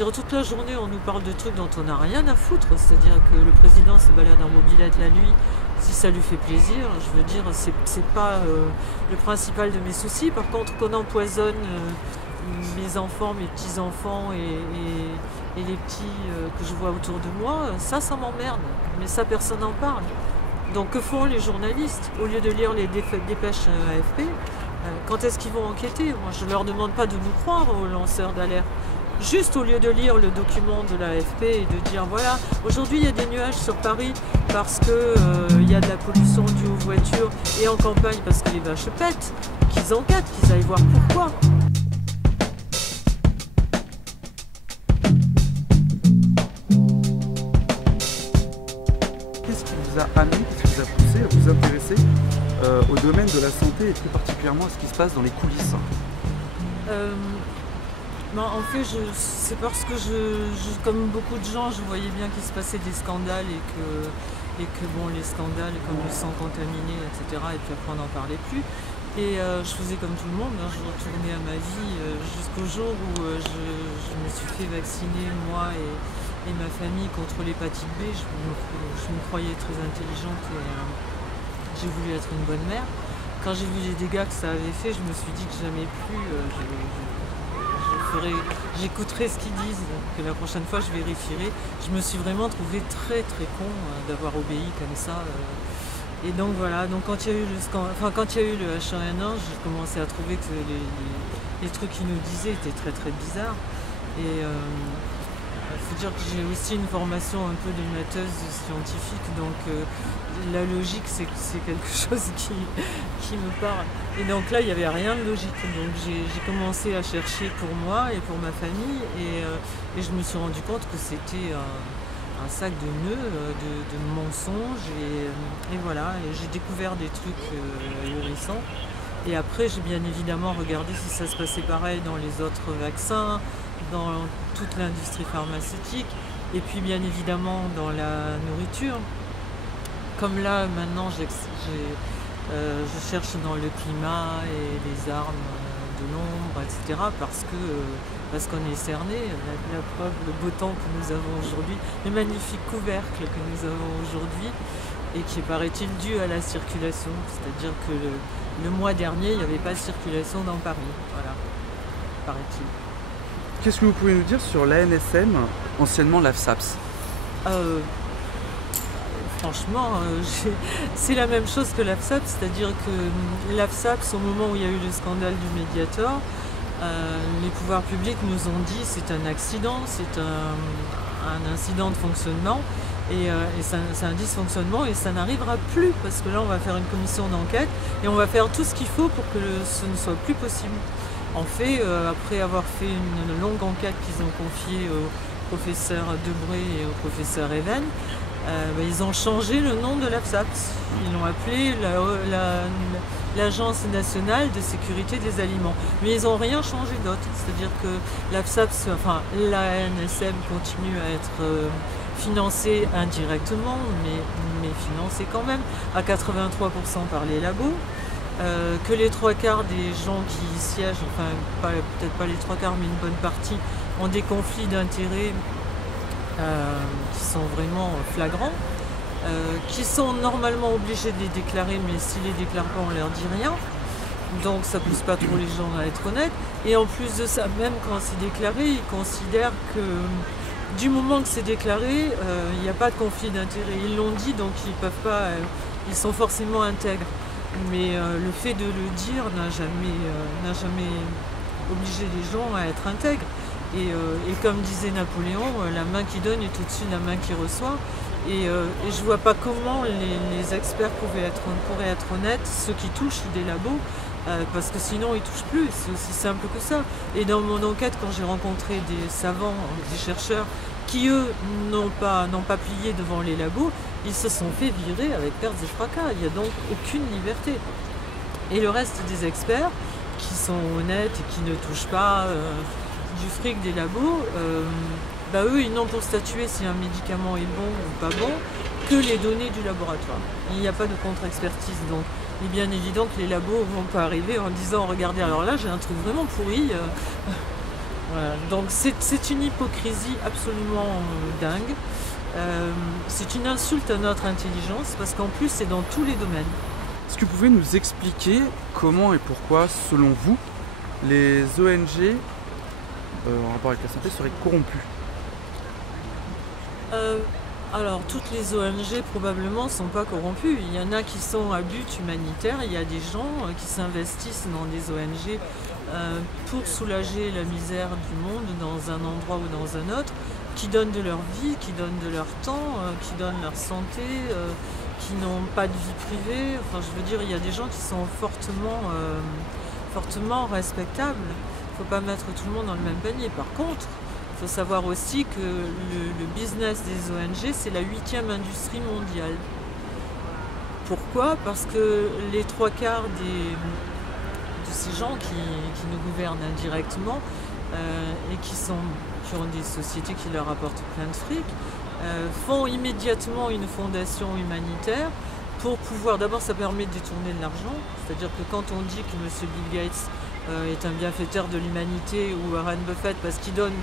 C'est-à-dire toute la journée, on nous parle de trucs dont on n'a rien à foutre. C'est-à-dire que le président se balade en mobilette la nuit, si ça lui fait plaisir. Je veux dire, c'est pas le principal de mes soucis. Par contre, qu'on empoisonne mes enfants, mes petits-enfants et les petits que je vois autour de moi, ça m'emmerde. Mais ça, personne n'en parle. Donc que font les journalistes? Au lieu de lire les dépêches AFP, quand est-ce qu'ils vont enquêter? Moi, je ne leur demande pas de nous croire aux lanceurs d'alerte. Juste au lieu de lire le document de l'AFP et de dire voilà, aujourd'hui il y a des nuages sur Paris parce qu'il y a de la pollution due aux voitures et en campagne parce que les vaches pètent, qu'ils enquêtent, qu'ils aillent voir pourquoi. Qu'est-ce qui vous a amené, qu'est-ce qui vous a poussé à vous intéresser au domaine de la santé et plus particulièrement à ce qui se passe dans les coulisses? En fait, c'est parce que comme beaucoup de gens, je voyais bien qu'il se passait des scandales et que bon, les scandales comme le sang contaminé, etc. Et puis après on n'en parlait plus. Et je faisais comme tout le monde, hein, je retournais à ma vie jusqu'au jour où je me suis fait vacciner, moi et ma famille, contre l'hépatite B. Je me croyais très intelligente et j'ai voulu être une bonne mère. Quand j'ai vu les dégâts que ça avait fait, je me suis dit que jamais plus j'écouterai ce qu'ils disent, que la prochaine fois je vérifierai. Je me suis vraiment trouvée très très con d'avoir obéi comme ça. Et donc voilà, donc quand il y a eu le H1N1, j'ai commencé à trouver que les trucs qu'ils nous disaient étaient très très bizarres. Et il faut dire que j'ai aussi une formation un peu de matheuse scientifique, donc la logique c'est quelque chose qui me parle. Et donc là il n'y avait rien de logique, donc j'ai commencé à chercher pour moi et pour ma famille et je me suis rendu compte que c'était un sac de nœuds, de mensonges et voilà, et j'ai découvert des trucs ahurissants. Et après j'ai bien évidemment regardé si ça se passait pareil dans les autres vaccins, dans toute l'industrie pharmaceutique et puis bien évidemment dans la nourriture. Comme là maintenant je cherche dans le climat et les armes de l'ombre, etc. parce qu'on est cerné. La preuve, le beau temps que nous avons aujourd'hui, le magnifique couvercle que nous avons aujourd'hui et qui est, paraît-il, dû à la circulation. C'est-à-dire que le mois dernier, il n'y avait pas de circulation dans Paris. Voilà, paraît-il. Qu'est-ce que vous pouvez nous dire sur l'ANSM, anciennement l'AFSAPS? Franchement, c'est la même chose que l'AFSAPS, c'est-à-dire que l'AFSAPS, au moment où il y a eu le scandale du Mediator, les pouvoirs publics nous ont dit c'est un accident, c'est un incident de fonctionnement et c'est un dysfonctionnement et ça n'arrivera plus parce que là on va faire une commission d'enquête et on va faire tout ce qu'il faut pour que ce ne soit plus possible. En fait, après avoir fait une longue enquête qu'ils ont confiée au professeur Debré et au professeur Even, ils ont changé le nom de l'AFSAPS. Ils l'ont appelé l'Agence nationale de sécurité des aliments. Mais ils n'ont rien changé d'autre. C'est-à-dire que l'AFSAPS, enfin l'ANSM continue à être financée indirectement, mais financée quand même à 83% par les labos. Que les 3/4 des gens qui y siègent, enfin peut-être pas les 3/4 mais une bonne partie, ont des conflits d'intérêts qui sont vraiment flagrants, qui sont normalement obligés de les déclarer, mais s'ils les déclarent pas, on leur dit rien. Donc ça pousse pas trop les gens à être honnêtes. Et en plus de ça, même quand c'est déclaré, ils considèrent que du moment que c'est déclaré, il n'y a pas de conflit d'intérêts. Ils l'ont dit, donc ils peuvent pas, ils sont forcément intègres. Mais le fait de le dire n'a jamais obligé les gens à être intègres. Et comme disait Napoléon, la main qui donne est au-dessus de la main qui reçoit. Et je vois pas comment les experts pourraient être honnêtes, ceux qui touchent des labos, parce que sinon ils touchent plus, c'est aussi simple que ça. Et dans mon enquête, quand j'ai rencontré des savants, des chercheurs, qui eux n'ont pas plié devant les labos, ils se sont fait virer avec pertes et fracas. Il n'y a donc aucune liberté. Et le reste des experts, qui sont honnêtes et qui ne touchent pas du fric des labos, eux ils n'ont pour statuer si un médicament est bon ou pas bon que les données du laboratoire. Il n'y a pas de contre-expertise, donc il est bien évident que les labos ne vont pas arriver en disant regardez, alors là j'ai un truc vraiment pourri, Voilà. Donc c'est une hypocrisie absolument dingue. C'est une insulte à notre intelligence parce qu'en plus c'est dans tous les domaines. Est-ce que vous pouvez nous expliquer comment et pourquoi, selon vous, les ONG en rapport avec la santé seraient corrompues? Alors toutes les ONG probablement ne sont pas corrompues. Il y en a qui sont à but humanitaire. Il y a des gens qui s'investissent dans des ONG pour soulager la misère du monde dans un endroit ou dans un autre, qui donnent de leur vie, qui donnent de leur temps, qui donnent leur santé, qui n'ont pas de vie privée. Enfin, je veux dire, il y a des gens qui sont fortement respectables. Il ne faut pas mettre tout le monde dans le même panier. Par contre, il faut savoir aussi que le business des ONG, c'est la 8e industrie mondiale. Pourquoi? Parce que les 3/4 de ces gens qui nous gouvernent indirectement et qui ont des sociétés qui leur apportent plein de fric, font immédiatement une fondation humanitaire pour pouvoir, d'abord ça permet de détourner de l'argent, c'est-à-dire que quand on dit que M. Bill Gates est un bienfaiteur de l'humanité ou Warren Buffett parce qu'il donne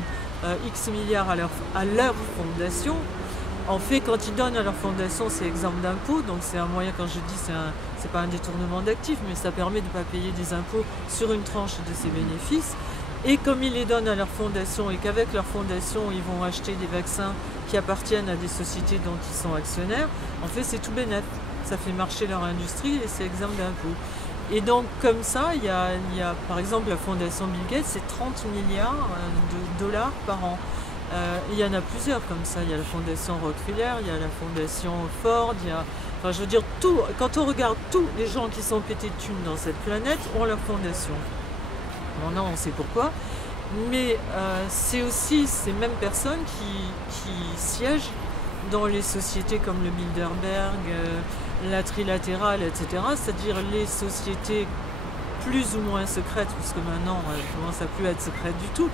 X milliards à leur fondation, en fait quand ils donnent à leur fondation c'est exempt d'impôts, donc c'est un moyen, quand je dis c'est pas un détournement d'actifs, mais ça permet de ne pas payer des impôts sur une tranche de ses bénéfices. Et comme ils les donnent à leur fondation et qu'avec leur fondation ils vont acheter des vaccins qui appartiennent à des sociétés dont ils sont actionnaires, en fait c'est tout bénef. Ça fait marcher leur industrie et c'est exempt d'impôts. Et donc comme ça, il y a par exemple la fondation Bill Gates, c'est 30 milliards de dollars par an. Il y en a plusieurs comme ça, il y a la fondation Rockefeller, il y a la fondation Ford, enfin je veux dire, quand on regarde tous les gens qui sont pétés de thunes dans cette planète ont leur fondation. Maintenant on sait pourquoi, mais c'est aussi ces mêmes personnes qui siègent dans les sociétés comme le Bilderberg, la Trilatérale, etc. C'est-à-dire les sociétés plus ou moins secrètes, puisque maintenant elles commencent à plus être secrètes du tout,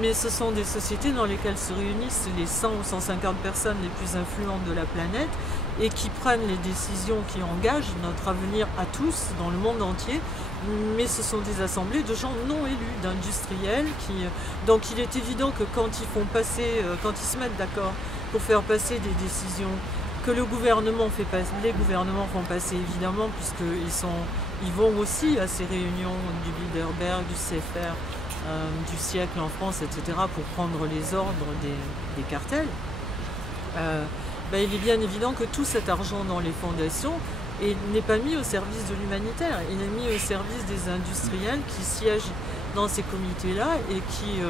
mais ce sont des sociétés dans lesquelles se réunissent les 100 ou 150 personnes les plus influentes de la planète et qui prennent les décisions qui engagent notre avenir à tous dans le monde entier. Mais ce sont des assemblées de gens non élus, d'industriels donc il est évident que quand ils se mettent d'accord pour faire passer des décisions que les gouvernements font passer évidemment, puisqu'ils vont aussi à ces réunions du Bilderberg, du CFR, du siècle en France, etc., pour prendre les ordres des cartels. Il est bien évident que tout cet argent dans les fondations n'est pas mis au service de l'humanitaire, il est mis au service des industriels qui siègent dans ces comités-là et qui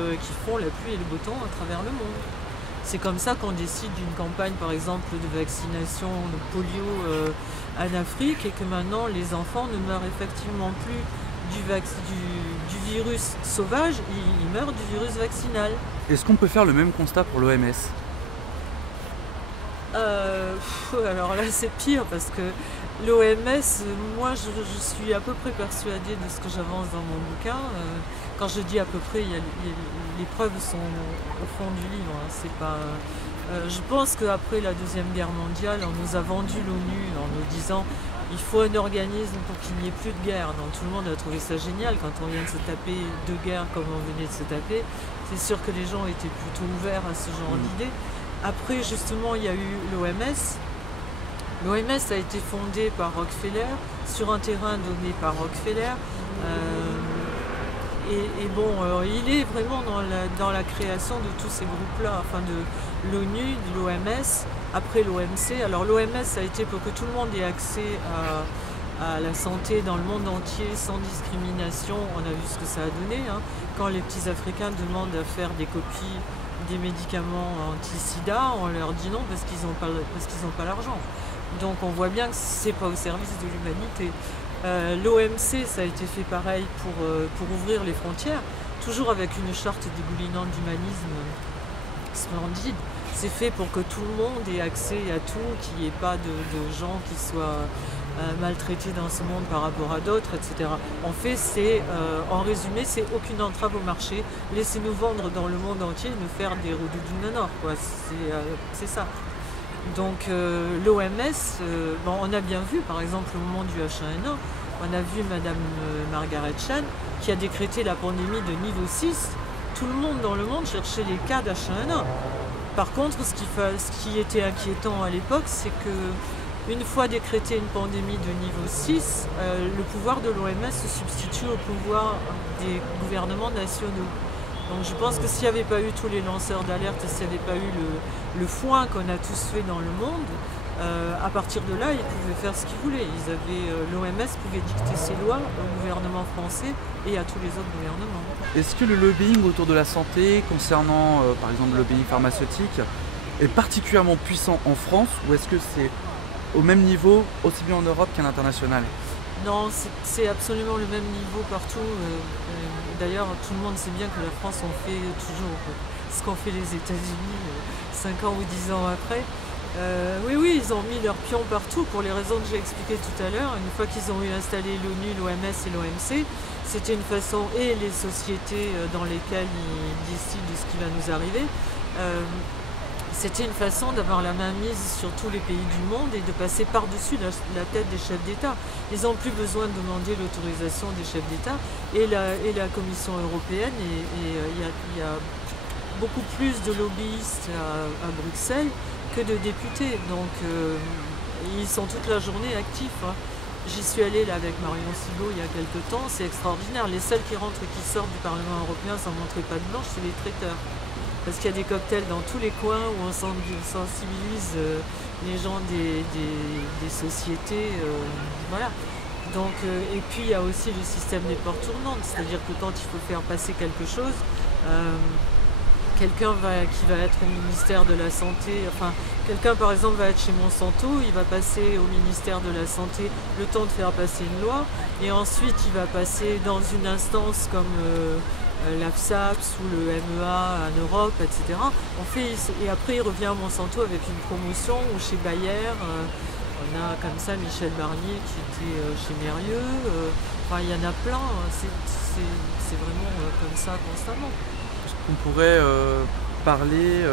font la pluie et le beau temps à travers le monde. C'est comme ça qu'on décide d'une campagne, par exemple, de vaccination de polio en Afrique et que maintenant les enfants ne meurent effectivement plus du virus sauvage, ils meurent du virus vaccinal. Est-ce qu'on peut faire le même constat pour l'OMS? Alors là c'est pire parce que l'OMS, moi je suis à peu près persuadée de ce que j'avance dans mon bouquin. Quand je dis à peu près, les preuves sont au fond du livre. Hein, c'est pas, je pense qu'après la Deuxième Guerre mondiale, on nous a vendu l'ONU en nous disant il faut un organisme pour qu'il n'y ait plus de guerre. Donc tout le monde a trouvé ça génial quand on vient de se taper 2 guerres comme on venait de se taper. C'est sûr que les gens étaient plutôt ouverts à ce genre d'idées. Après, justement, il y a eu l'OMS. L'OMS a été fondée par Rockefeller, sur un terrain donné par Rockefeller. Il est vraiment dans la création de tous ces groupes-là, enfin de l'ONU, de l'OMS, après l'OMC. Alors l'OMS a été pour que tout le monde ait accès à la santé dans le monde entier, sans discrimination. On a vu ce que ça a donné. Hein. Quand les petits Africains demandent à faire des copies des médicaments anti-sida, on leur dit non parce qu'ils n'ont pas l'argent. Donc on voit bien que c'est pas au service de l'humanité. L'OMC, ça a été fait pareil pour ouvrir les frontières, toujours avec une charte dégoulinante d'humanisme splendide. C'est fait pour que tout le monde ait accès à tout, qu'il n'y ait pas de gens qui soient maltraités dans ce monde par rapport à d'autres, etc. En fait, en résumé, c'est aucune entrave au marché. Laissez-nous vendre dans le monde entier, nous faire des rodoudous nord, quoi. C'est ça. Donc l'OMS, on a bien vu, par exemple, au moment du H1N1, on a vu Madame Margaret Chan qui a décrété la pandémie de niveau 6, tout le monde dans le monde cherchait les cas d'H1N1. Par contre, ce qui était inquiétant à l'époque, c'est que une fois décrétée une pandémie de niveau 6, le pouvoir de l'OMS se substitue au pouvoir des gouvernements nationaux. Donc je pense que s'il n'y avait pas eu tous les lanceurs d'alerte et s'il n'y avait pas eu le foin qu'on a tous fait dans le monde, à partir de là, ils pouvaient faire ce qu'ils voulaient. L'OMS pouvait dicter ses lois au gouvernement français et à tous les autres gouvernements. Est-ce que le lobbying autour de la santé, concernant par exemple le lobbying pharmaceutique, est particulièrement puissant en France ou est-ce que c'est au même niveau, aussi bien en Europe qu'à l'international? Non, c'est absolument le même niveau partout. D'ailleurs, tout le monde sait bien que la France en fait toujours ce qu'ont fait les États-Unis 5 ans ou 10 ans après. Oui, ils ont mis leurs pions partout pour les raisons que j'ai expliquées tout à l'heure. Une fois qu'ils ont eu installé l'ONU, l'OMS et l'OMC, c'était une façon, et les sociétés dans lesquelles ils décident de ce qui va nous arriver, c'était une façon d'avoir la main mise sur tous les pays du monde et de passer par-dessus la tête des chefs d'État. Ils n'ont plus besoin de demander l'autorisation des chefs d'État et la Commission européenne. Il y a beaucoup plus de lobbyistes à Bruxelles que de députés. Donc ils sont toute la journée actifs. J'y suis allée là, avec Marion Sigaud il y a quelques temps, c'est extraordinaire. Les seuls qui rentrent et qui sortent du Parlement européen sans montrer patte blanche, c'est les traiteurs. Parce qu'il y a des cocktails dans tous les coins où on sensibilise les gens des sociétés. Voilà. Donc, et puis il y a aussi le système des portes tournantes, c'est-à-dire que quand il faut faire passer quelque chose, quelqu'un qui va être au ministère de la Santé, enfin quelqu'un par exemple va être chez Monsanto, il va passer au ministère de la Santé le temps de faire passer une loi, et ensuite il va passer dans une instance comme l'AFSAPS ou le MEA en Europe, etc. Et après il revient à Monsanto avec une promotion, ou chez Bayer, on a comme ça Michel Barnier qui était chez Mérieux, enfin il y en a plein, c'est vraiment comme ça constamment. On pourrait parler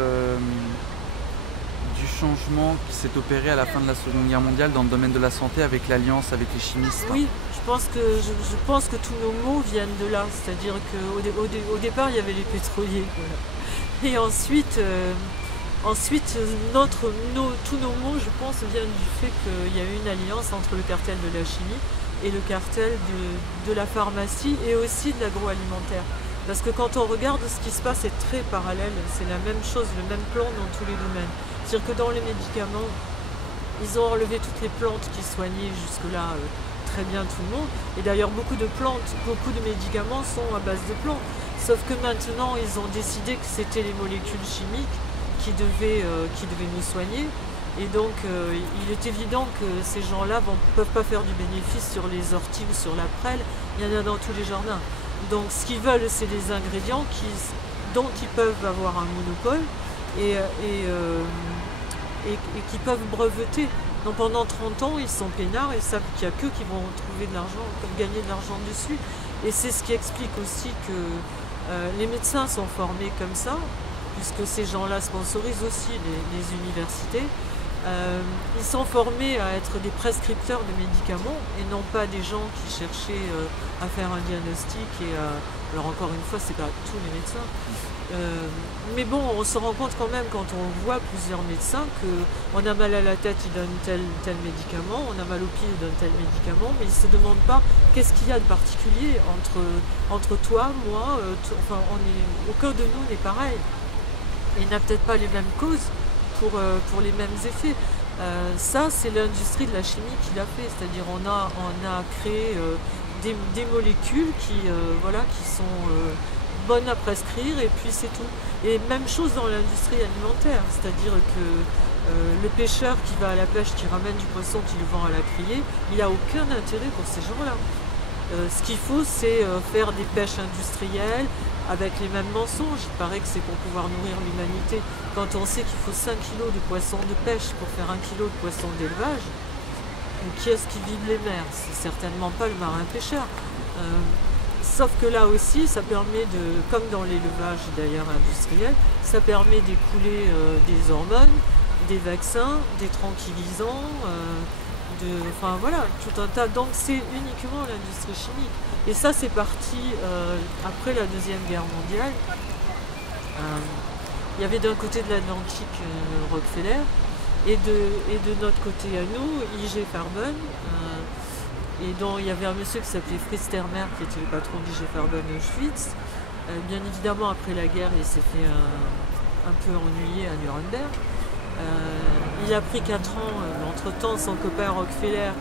du changement qui s'est opéré à la fin de la Seconde Guerre mondiale dans le domaine de la santé avec l'alliance avec les chimistes. Oui, je pense que tous nos mots viennent de là, c'est-à-dire qu'au départ il y avait les pétroliers, voilà. Et ensuite tous nos mots, je pense, viennent du fait qu'il y a eu une alliance entre le cartel de la chimie et le cartel de la pharmacie et aussi de l'agroalimentaire. Parce que quand on regarde ce qui se passe, c'est très parallèle, c'est la même chose, le même plan dans tous les domaines. C'est-à-dire que dans les médicaments, ils ont enlevé toutes les plantes qui soignaient jusque-là très bien tout le monde. Et d'ailleurs, beaucoup de médicaments sont à base de plantes. Sauf que maintenant, ils ont décidé que c'était les molécules chimiques qui devaient nous soigner. Et donc, il est évident que ces gens-là ne peuvent pas faire du bénéfice sur les orties ou sur la prêle. Il y en a dans tous les jardins. Donc ce qu'ils veulent, c'est des ingrédients dont ils peuvent avoir un monopole et qui peuvent breveter. Donc pendant 30 ans, ils sont peinards et savent qu'il n'y a qu'eux qui vont trouver de l'argent, gagner de l'argent dessus. Et c'est ce qui explique aussi que les médecins sont formés comme ça, puisque ces gens-là sponsorisent aussi les universités. Ils sont formés à être des prescripteurs de médicaments et non pas des gens qui cherchaient à faire un diagnostic. Alors encore une fois, c'est pas tous les médecins. Mais bon, on se rend compte quand même quand on voit plusieurs médecins qu'on a mal à la tête, ils donnent tel médicament, on a mal aux pieds, ils donnent tel médicament, mais ils ne se demandent pas qu'est-ce qu'il y a de particulier entre toi, moi, aucun de nous n'est pareil. Et il n'a peut-être pas les mêmes causes pour les mêmes effets. Ça, c'est l'industrie de la chimie qui l'a fait, c'est-à-dire on a créé des molécules qui sont bonnes à prescrire et puis c'est tout. Et même chose dans l'industrie alimentaire, c'est-à-dire que le pêcheur qui va à la pêche, qui ramène du poisson, qui le vend à la criée, il n'a aucun intérêt pour ces gens-là. Ce qu'il faut, c'est faire des pêches industrielles avec les mêmes mensonges. Il paraît que c'est pour pouvoir nourrir l'humanité. Quand on sait qu'il faut 5 kg de poissons de pêche pour faire 1 kg de poissons d'élevage, qui est-ce qui vide les mers? C'est certainement pas le marin-pêcheur. Sauf que là aussi, ça permet comme dans l'élevage d'ailleurs industriel, ça permet d'écouler des hormones, des vaccins, des tranquillisants, enfin voilà, tout un tas. Donc c'est uniquement l'industrie chimique. Et ça, c'est parti après la Deuxième Guerre mondiale. Il y avait d'un côté de l'Atlantique Rockefeller et de notre côté à nous, I.G. Farben. Et dont il y avait un monsieur qui s'appelait Fritz Termer, qui était le patron d'I.G. Farben Auschwitz. Bien évidemment, après la guerre, il s'est fait un peu ennuyer à Nuremberg. Il a pris 4 ans, entre-temps, son copain Rockefeller,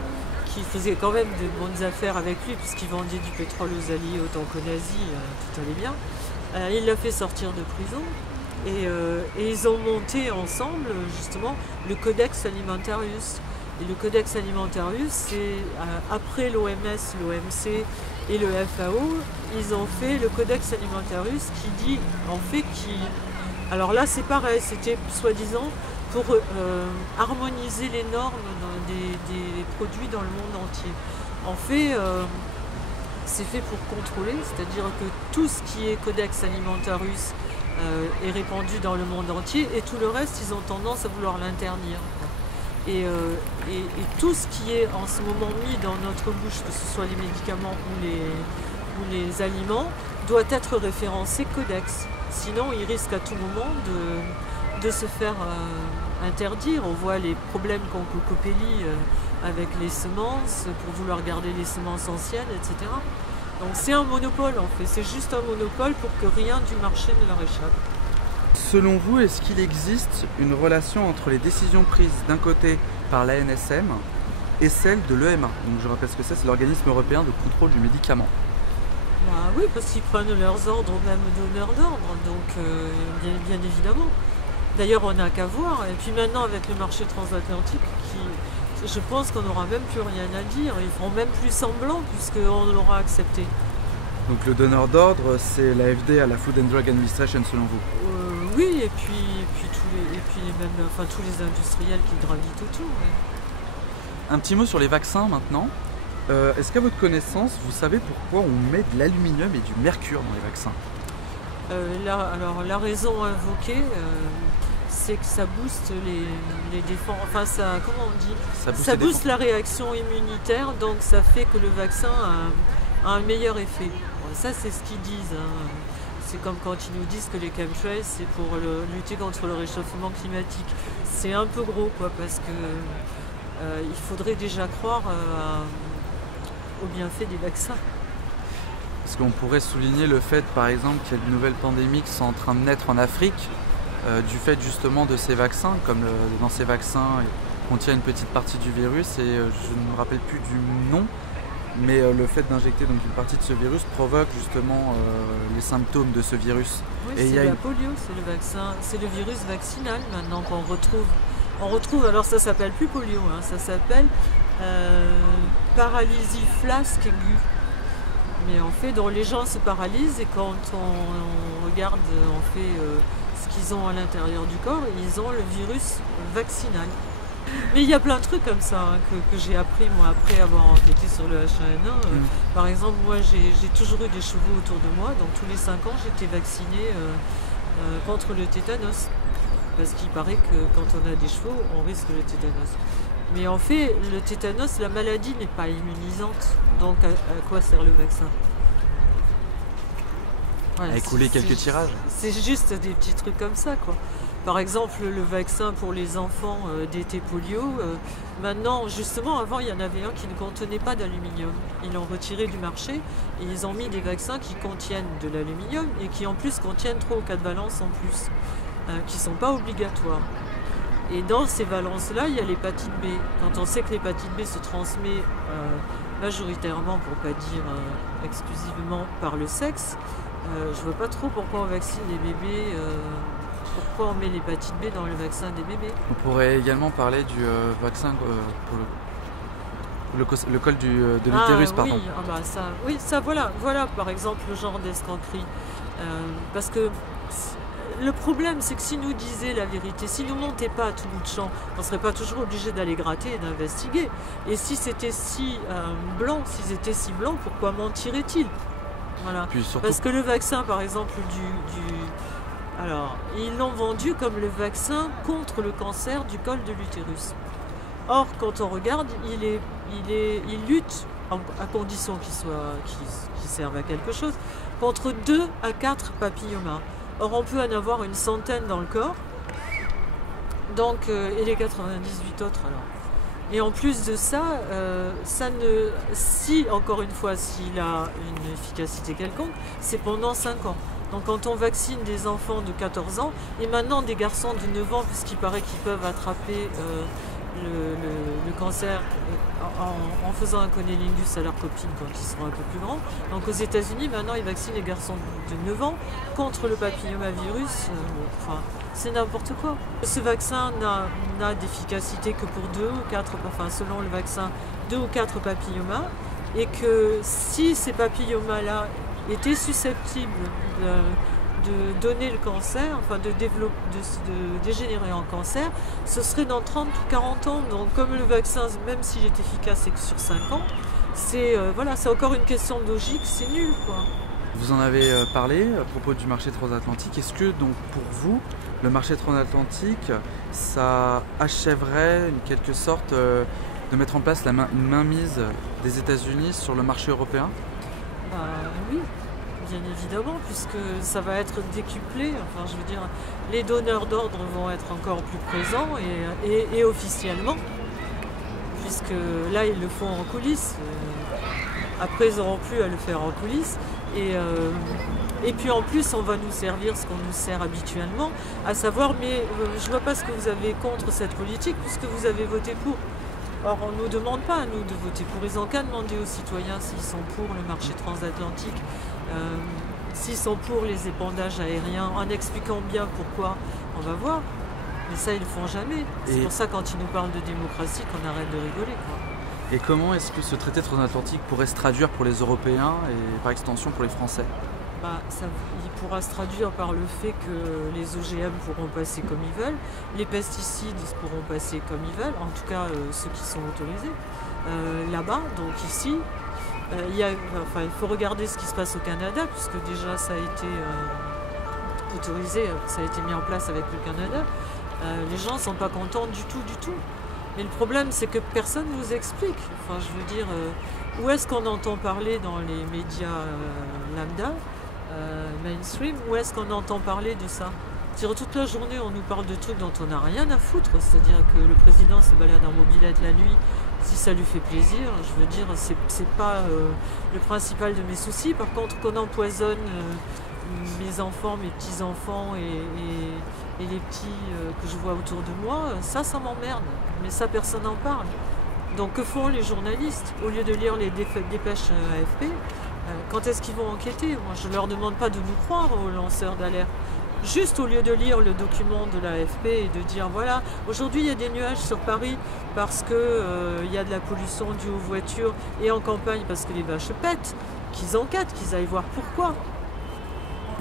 qui faisait quand même de bonnes affaires avec lui, puisqu'il vendait du pétrole aux Alliés autant qu'aux nazis, tout allait bien. Il l'a fait sortir de prison, et ils ont monté ensemble, justement, le Codex Alimentarius. Et le Codex Alimentarius, c'est après l'OMS, l'OMC et le FAO, ils ont fait le Codex Alimentarius qui dit, en fait, alors là c'est pareil, c'était soi-disant pour harmoniser les normes des produits dans le monde entier. En fait, c'est fait pour contrôler, c'est-à-dire que tout ce qui est Codex Alimentarius est répandu dans le monde entier et tout le reste, ils ont tendance à vouloir l'interdire. Et tout ce qui est en ce moment mis dans notre bouche, que ce soit les médicaments ou les aliments, doit être référencé Codex. Sinon, il risque à tout moment de se faire interdire. On voit les problèmes qu'ont Cocopelli avec les semences, pour vouloir garder les semences anciennes, etc. Donc c'est un monopole en fait, c'est juste un monopole pour que rien du marché ne leur échappe. Selon vous, est-ce qu'il existe une relation entre les décisions prises d'un côté par l'ANSM et celles de l'EMA? Donc je rappelle ce que c'est l'organisme européen de contrôle du médicament. Bah oui, parce qu'ils prennent leurs ordres aux mêmes donneurs d'ordre, donc bien évidemment. D'ailleurs, on n'a qu'à voir. Et puis maintenant, avec le marché transatlantique, je pense qu'on n'aura même plus rien à dire. Ils feront même plus semblant, puisqu'on l'aura accepté. Donc le donneur d'ordre, c'est la FDA, la Food and Drug Administration, selon vous? Oui, et puis tous les industriels qui gravitent autour. Ouais. Un petit mot sur les vaccins maintenant. Est-ce qu'à votre connaissance, vous savez pourquoi on met de l'aluminium et du mercure dans les vaccins? Alors la raison invoquée, c'est que ça booste les défenses. Enfin, comment on dit? Ça booste la réaction immunitaire, donc ça fait que le vaccin a un meilleur effet. Bon, ça, c'est ce qu'ils disent. Hein. C'est comme quand ils nous disent que les chemtrails, c'est pour lutter contre le réchauffement climatique. C'est un peu gros, quoi, parce que il faudrait déjà croire au bienfait des vaccins. Parce qu'on pourrait souligner le fait, par exemple, qu'il y a de nouvelles pandémies qui sont en train de naître en Afrique, du fait justement de ces vaccins, comme dans ces vaccins, il contient une petite partie du virus, et je ne me rappelle plus du nom, mais le fait d'injecter donc une partie de ce virus provoque justement les symptômes de ce virus. Oui, c'est la polio, c'est le vaccin, c'est le virus vaccinal maintenant qu'on retrouve. On retrouve, alors ça s'appelle plus polio, hein, ça s'appelle paralysie flasque aiguë. Mais en fait, donc les gens se paralysent et quand on regarde, on fait ce qu'ils ont à l'intérieur du corps, ils ont le virus vaccinal. Mais il y a plein de trucs comme ça hein, que j'ai appris moi après avoir enquêté sur le H1N1. Par exemple, moi j'ai toujours eu des chevaux autour de moi, donc tous les 5 ans j'étais vaccinée contre le tétanos. Parce qu'il paraît que quand on a des chevaux, on risque le tétanos. Mais en fait, le tétanos, la maladie n'est pas immunisante. Donc à quoi sert le vaccin? Voilà, à écouler quelques tirages. C'est juste des petits trucs comme ça, quoi. Par exemple, le vaccin pour les enfants d'été polio. Maintenant, justement, avant, il y en avait un qui ne contenait pas d'aluminium. Ils l'ont retiré du marché et ils ont mis des vaccins qui contiennent de l'aluminium et qui en plus contiennent 3 ou 4 valences en plus, qui ne sont pas obligatoires. Et dans ces valences-là, il y a l'hépatite B. Quand on sait que l'hépatite B se transmet majoritairement, pour ne pas dire exclusivement, par le sexe, je ne vois pas trop pourquoi on vaccine les bébés, pourquoi on met l'hépatite B dans le vaccin des bébés. On pourrait également parler du vaccin pour le col de l'utérus, pardon. Oui, ça voilà, par exemple le genre d'escroquerie. Parce que le problème, c'est que si nous disaient la vérité, si nous montaient pas à tout bout de champ, on ne serait pas toujours obligé d'aller gratter et d'investiguer. Et si c'était si blanc, s'ils étaient si blancs, pourquoi mentiraient-ils? Voilà. Parce que le vaccin, par exemple, alors, ils l'ont vendu comme le vaccin contre le cancer du col de l'utérus. Or, quand on regarde, il lutte, à condition qu'il serve à quelque chose, contre 2 à 4 papillomas. Or, on peut en avoir une centaine dans le corps, donc, et les 98 autres alors. Et en plus de ça, encore une fois, s'il a une efficacité quelconque, c'est pendant 5 ans. Donc quand on vaccine des enfants de 14 ans, et maintenant des garçons de 9 ans, puisqu'il paraît qu'ils peuvent attraper le cancer en faisant un cunnilingus à leur copine quand ils seront un peu plus grands. Donc aux États-Unis, maintenant, ils vaccinent les garçons de 9 ans contre le papillomavirus. Enfin, c'est n'importe quoi. Ce vaccin n'a d'efficacité que pour 2 ou 4, enfin selon le vaccin, 2 ou 4 papillomas. Et que si ces papillomas-là étaient susceptibles de donner le cancer, enfin de dégénérer en cancer, ce serait dans 30 ou 40 ans. Donc comme le vaccin, même s'il est efficace, c'est que sur 5 ans, c'est encore une question de logique, c'est nul, quoi. Vous en avez parlé à propos du marché transatlantique. Est-ce que donc pour vous, le marché transatlantique, ça achèverait en quelque sorte de mettre en place une mainmise des États-Unis sur le marché européen? Oui, bien évidemment, puisque ça va être décuplé. Enfin, je veux dire, les donneurs d'ordre vont être encore plus présents et officiellement, puisque là, ils le font en coulisses. Après, ils n'auront plus à le faire en coulisses. Et puis en plus, on va nous servir ce qu'on nous sert habituellement, à savoir, mais je ne vois pas ce que vous avez contre cette politique, puisque vous avez voté pour. Or, on ne nous demande pas à nous de voter pour. Ils n'ont qu'à demander aux citoyens s'ils sont pour le marché transatlantique, s'ils sont pour les épandages aériens, en expliquant bien pourquoi, on va voir. Mais ça, ils ne le font jamais. C'est pour ça, quand ils nous parlent de démocratie, qu'on arrête de rigoler, quoi. Et comment est-ce que ce traité transatlantique pourrait se traduire pour les Européens et par extension pour les Français? Il pourra se traduire par le fait que les OGM pourront passer comme ils veulent, les pesticides pourront passer comme ils veulent, en tout cas ceux qui sont autorisés. Là-bas, donc ici, il faut regarder ce qui se passe au Canada, puisque déjà ça a été autorisé, ça a été mis en place avec le Canada. Les gens ne sont pas contents du tout. Mais le problème, c'est que personne ne vous explique. Enfin, je veux dire, où est-ce qu'on entend parler dans les médias lambda, mainstream, où est-ce qu'on entend parler de ça? C'est-à-dire, toute la journée, on nous parle de trucs dont on n'a rien à foutre. C'est-à-dire que le président se balade en mobilette la nuit, si ça lui fait plaisir. Je veux dire, c'est pas le principal de mes soucis. Par contre, qu'on empoisonne mes enfants, mes petits-enfants et les petits que je vois autour de moi, ça m'emmerde. Mais ça, personne n'en parle. Donc que font les journalistes? Au lieu de lire les dépêches AFP, quand est-ce qu'ils vont enquêter? Moi, je ne leur demande pas de nous croire aux lanceurs d'alerte. Juste au lieu de lire le document de l'AFP et de dire voilà, aujourd'hui il y a des nuages sur Paris parce qu'il y a de la pollution due aux voitures et en campagne parce que les vaches pètent, qu'ils enquêtent, qu'ils aillent voir pourquoi.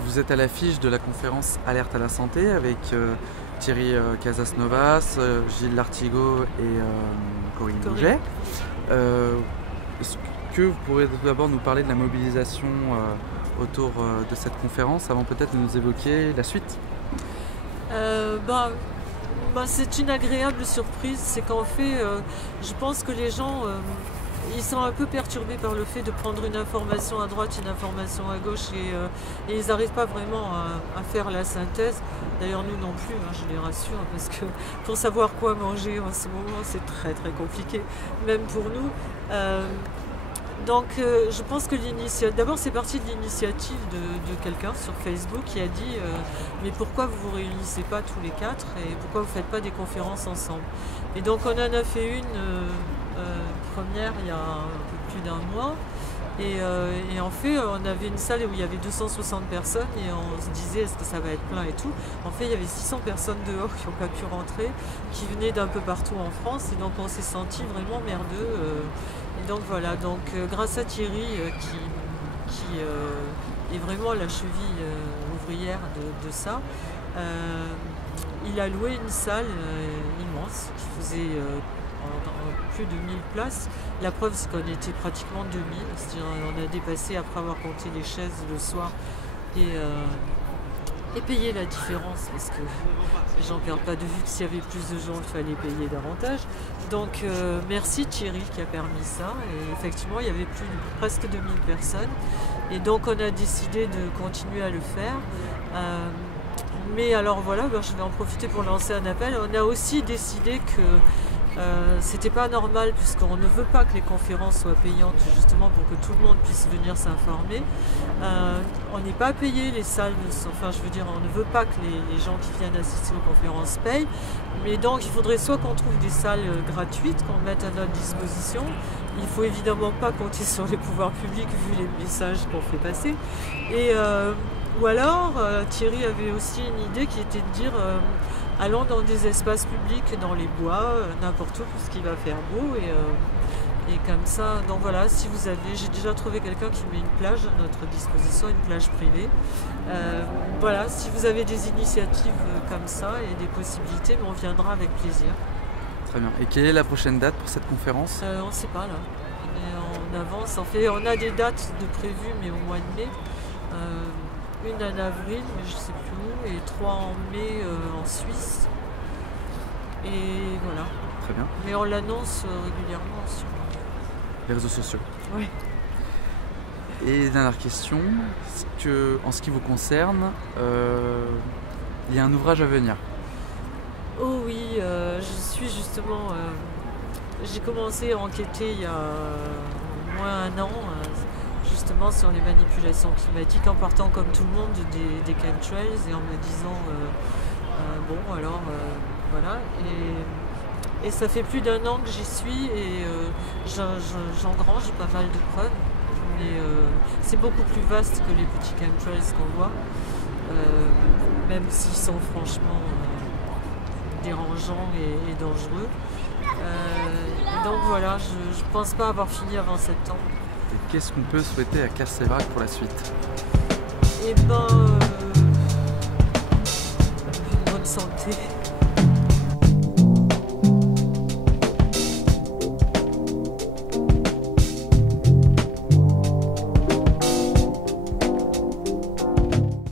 Vous êtes à l'affiche de la conférence Alerte à la santé avec Thierry Casasnovas, Gilles Lartigot et Corinne Bouget. Est-ce que vous pourrez d'abord nous parler de la mobilisation autour de cette conférence avant peut-être de nous évoquer la suite? C'est une agréable surprise, c'est qu'en fait, je pense que les gens ils sont un peu perturbés par le fait de prendre une information à droite, une information à gauche et ils n'arrivent pas vraiment à faire la synthèse. D'ailleurs nous non plus, je les rassure, parce que pour savoir quoi manger en ce moment c'est très très compliqué, même pour nous. Donc je pense que d'abord c'est parti de l'initiative de quelqu'un sur Facebook qui a dit mais pourquoi vous vous réunissez pas tous les 4 et pourquoi vous ne faites pas des conférences ensemble? Et donc on en a fait une première il y a un peu plus d'un mois et en fait on avait une salle où il y avait 260 personnes et on se disait est-ce que ça va être plein et tout. En fait il y avait 600 personnes dehors qui n'ont pas pu rentrer, qui venaient d'un peu partout en France et donc on s'est senti vraiment merdeux. Et donc voilà, grâce à Thierry qui est vraiment la cheville ouvrière de ça, il a loué une salle immense qui faisait plus de 1000 places. La preuve c'est qu'on était pratiquement 2000, c'est-à-dire on a dépassé après avoir compté les chaises le soir et payer la différence, parce que les gens ne perdent pas de vue que s'il y avait plus de gens, il fallait payer davantage. Donc merci Thierry qui a permis ça. Et effectivement, il y avait presque 2000 personnes. Et donc on a décidé de continuer à le faire. Mais alors voilà, je vais en profiter pour lancer un appel. On a aussi décidé que c'était pas normal, puisqu'on ne veut pas que les conférences soient payantes, justement pour que tout le monde puisse venir s'informer. On n'est pas payé, les salles, enfin je veux dire, on ne veut pas que les gens qui viennent assister aux conférences payent. Mais donc il faudrait soit qu'on trouve des salles gratuites, qu'on mette à notre disposition. Il ne faut évidemment pas compter sur les pouvoirs publics vu les messages qu'on fait passer. Ou alors, Thierry avait aussi une idée qui était de dire allons dans des espaces publics, dans les bois, n'importe où, puisqu'il va faire beau. Et comme ça, donc voilà, si vous avez, j'ai déjà trouvé quelqu'un qui met une plage à notre disposition, une plage privée. Voilà, si vous avez des initiatives comme ça et des possibilités, on viendra avec plaisir. Très bien. Et quelle est la prochaine date pour cette conférence? On ne sait pas là. On avance. On a des dates de prévues, mais au mois de mai. Une en avril, mais je ne sais plus où, et 3 en mai en Suisse. Et voilà. Très bien. Mais on l'annonce régulièrement sur les réseaux sociaux. Oui. Et dernière question, en ce qui vous concerne, il y a un ouvrage à venir. Oh oui, je suis justement... j'ai commencé à enquêter il y a au moins 1 an, justement sur les manipulations climatiques, en partant comme tout le monde des chemtrails et en me disant bon alors voilà, et ça fait plus d'1 an que j'y suis et j'engrange pas mal de preuves, mais c'est beaucoup plus vaste que les petits chemtrails qu'on voit, même s'ils sont franchement dérangeants et dangereux. Donc voilà, je pense pas avoir fini avant septembre. Et qu'est-ce qu'on peut souhaiter à Claire Séverac pour la suite? Eh ben, une bonne santé.